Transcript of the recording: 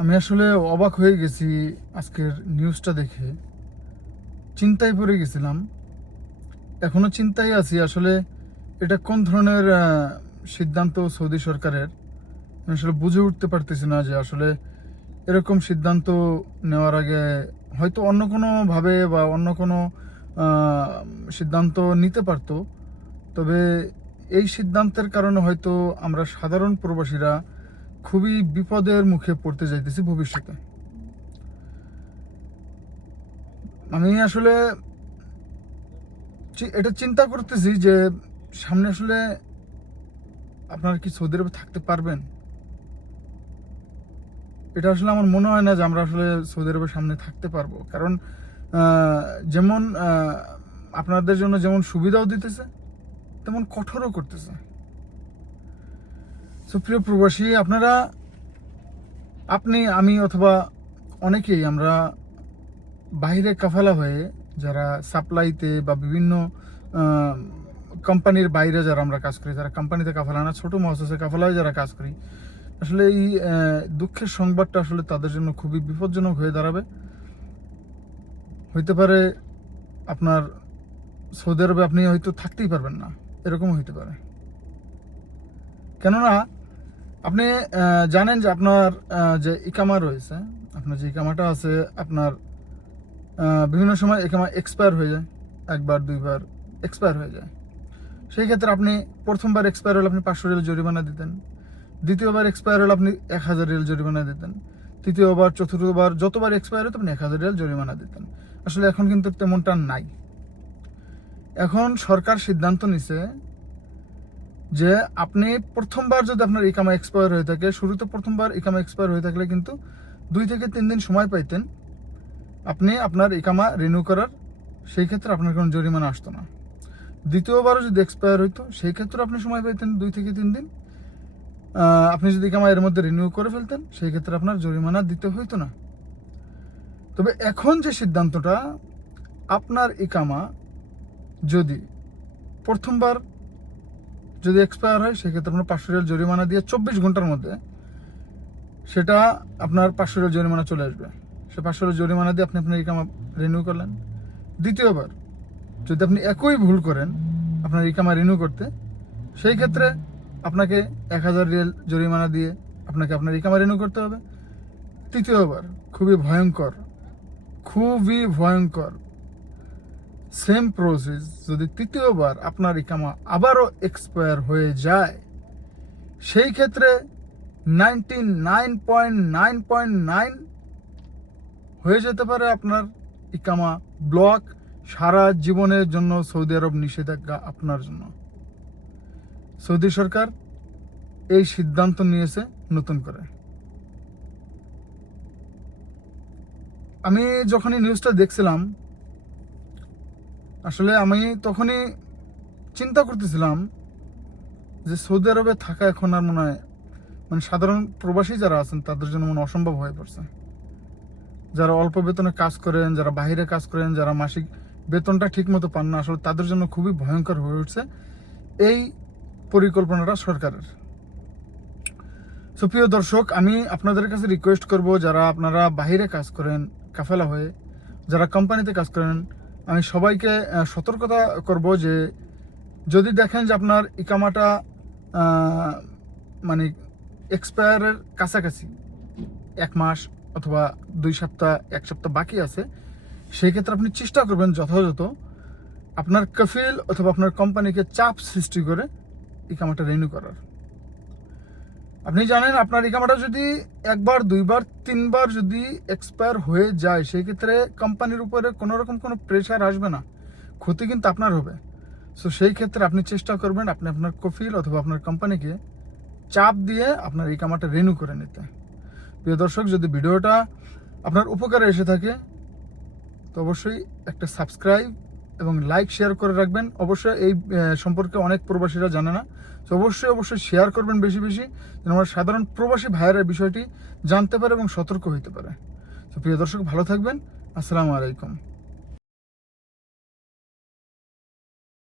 আমি আসলে অবাক হয়ে গেছি আজকের নিউজটা দেখে। চিন্তায় পড়ে গেছিলাম, এখনো চিন্তায় আছি। আসলে এটা কোন ধরনের সিদ্ধান্ত সৌদি সরকারের, আমি আসলে বুঝে উঠতে পারতেছি না যে আসলে এরকম সিদ্ধান্ত নেওয়ার আগে হয়তো অন্য কোনো ভাবে বা অন্য কোনো আহ, সিদ্ধান্ত নিতে পারতো। তবে এই সিদ্ধান্তের কারণে হয়তো আমরা সাধারণ প্রবাসীরা খুবই বিপদের মুখে পড়তে যাইতেছি ভবিষ্যতে। আমি আসলে এটা চিন্তা করতেছি যে সামনে আসলে আপনারা কি সৌদি আরবে থাকতে পারবেন। এটা আসলে আমার মনে হয় না যে আমরা আসলে সৌদি আরবের সামনে থাকতে পারবো, কারণ আহ, যেমন আপনাদের জন্য যেমন সুবিধাও দিতেছে তেমন কঠোরও করতেছে। সুপ্রিয় প্রবাসী, আপনারা, আপনি, আমি অথবা অনেকেই আমরা বাইরে কাফালা হয়ে যারা সাপ্লাইতে বা বিভিন্ন কোম্পানির বাইরে যারা আমরা কাজ করি, যারা কোম্পানিতে কাফালা না, ছোট মহাসে কাফালায় যারা কাজ করি, আসলে এই দুঃখের সংবাদটা আসলে তাদের জন্য খুবই বিপজ্জনক হয়ে দাঁড়াবে। হইতে পারে আপনার সৌদি আরবে আপনি হয়তো থাকতেই পারবেন না, এরকমও হইতে পারে। কেননা আপনি জানেন যে আপনার যে ইকামা রয়েছে, আপনার যে ইকামাটা আছে, আপনার বিভিন্ন সময় একামা এক্সপায়ার হয়ে যায়, একবার দুইবার এক্সপায়ার হয়ে যায়। সেই ক্ষেত্রে আপনি প্রথমবার এক্সপায়ার হলে আপনি 500 রিয়াল জরিমানা দিতেন, দ্বিতীয়বার এক্সপায়ার হলে আপনি 1000 রিয়াল জরিমানা দিতেন, তৃতীয়বার চতুর্থবার যতবার এক্সপায়ার হতো আপনি 1000 রিয়াল জরিমানা দিতেন। আসলে এখন কিন্তু তেমনটা নাই। এখন সরকার সিদ্ধান্ত নিছে যে আপনি প্রথমবার যদি আপনার ইকামা এক্সপায়ার হয়ে থাকে, শুরুতে প্রথমবার ইকামা এক্সপায়ার হয়ে থাকলে কিন্তু 2 থেকে 3 দিন সময় পাইতেন আপনি আপনার ইকামা রিনিউ করার। সেই ক্ষেত্রে আপনার কোনো জরিমানা আসতো না। দ্বিতীয়বারও যদি এক্সপায়ার হইতো সেই ক্ষেত্রে আপনি সময় পাইতেন 2 থেকে 3 দিন। আপনি যদি ইকামা এর মধ্যে রিনিউ করে ফেলতেন সেই ক্ষেত্রে আপনার জরিমানা দিতে হইতো না। তবে এখন যে সিদ্ধান্তটা, আপনার ইকামা যদি প্রথমবার যদি এক্সপায়ার হয় সেক্ষেত্রে আপনার 500 রিয়াল জরিমানা দিয়ে 24 ঘন্টার মধ্যে সেটা আপনার 500 রিয়াল জরিমানা চলে আসবে। সে 500 রিয়াল জরিমানা দিয়ে আপনি আপনার ইকামা রিনিউ করলেন। দ্বিতীয়বার যদি আপনি একই ভুল করেন আপনার ইকামা রিনিউ করতে, সেই ক্ষেত্রে আপনাকে 1000 রিয়াল জরিমানা দিয়ে আপনাকে আপনার ইকামা রিনিউ করতে হবে। তৃতীয়বার খুবই ভয়ঙ্কর, খুবই ভয়ঙ্কর সেম প্রসেস, যদি তৃতীয়বার আপনার ইকামা আবারও এক্সপায়ার হয়ে যায় সেই ক্ষেত্রে 99.9.9 হয়ে যেতে পারে আপনার ইকামা ব্লক, সারা জীবনের জন্য সৌদি আরব নিষেধাজ্ঞা আপনার জন্য। সৌদি সরকার এই সিদ্ধান্ত নিয়েছে নতুন করে। আমি যখনই নিউজটা দেখছিলাম আসলে আমি তখনই চিন্তা করতেছিলাম যে সৌদি আরবে থাকা এখন আর মনে হয় মানে সাধারণ প্রবাসী যারা আছেন তাদের জন্য মনে অসম্ভব হয়ে পড়ছে। যারা অল্প বেতনে কাজ করেন, যারা বাইরে কাজ করেন, যারা মাসিক বেতনটা ঠিক মতো পান না, আসলে তাদের জন্য খুবই ভয়ঙ্কর হয়ে উঠছে এই পরিকল্পনাটা সরকারের। সুপ্রিয় দর্শক, আমি আপনাদের কাছে রিকোয়েস্ট করব, যারা আপনারা বাইরে কাজ করেন কাফেলা হয়ে, যারা কোম্পানিতে কাজ করেন, আমি সবাইকে সতর্কতা করব যে যদি দেখেন যে আপনার ইকামাটা মানে এক্সপায়ারের কাছাকাছি 1 মাস অথবা 2 সপ্তাহ 1 সপ্তাহ বাকি আছে, সেই ক্ষেত্রে আপনি চেষ্টা করবেন যথাযথ আপনার কফিল অথবা আপনার কোম্পানিকে চাপ সৃষ্টি করে ইকামাটা রিনিউ করার। আপনি জানেন আপনার ইকামাটা যদি 1বার 2বার 3বার যদি এক্সপায়ার হয়ে যায় সেই ক্ষেত্রে কোম্পানির উপরে কোনো রকম কোনো প্রেশার আসবে না, ক্ষতি কিন্তু আপনার হবে। সো সেই ক্ষেত্রে আপনি চেষ্টা করবেন আপনি আপনার কফিল অথবা আপনার কোম্পানিকে চাপ দিয়ে আপনার ইকামাটা রিনিউ করে নিতে। প্রিয় দর্শক, যদি ভিডিওটা আপনার উপকারে এসে থাকে তো অবশ্যই একটা সাবস্ক্রাইব এবং লাইক শেয়ার করে রাখবেন। অবশ্যই এই সম্পর্কে অনেক প্রবাসীরা জানে না, তো অবশ্যই শেয়ার করবেন বেশি বেশি, যেন আমরা সাধারণ প্রবাসী ভাইয়েরা বিষয়টি জানতে পারে এবং সতর্ক হইতে পারে। তো প্রিয় দর্শক, ভালো থাকবেন। আসসালামু আলাইকুম।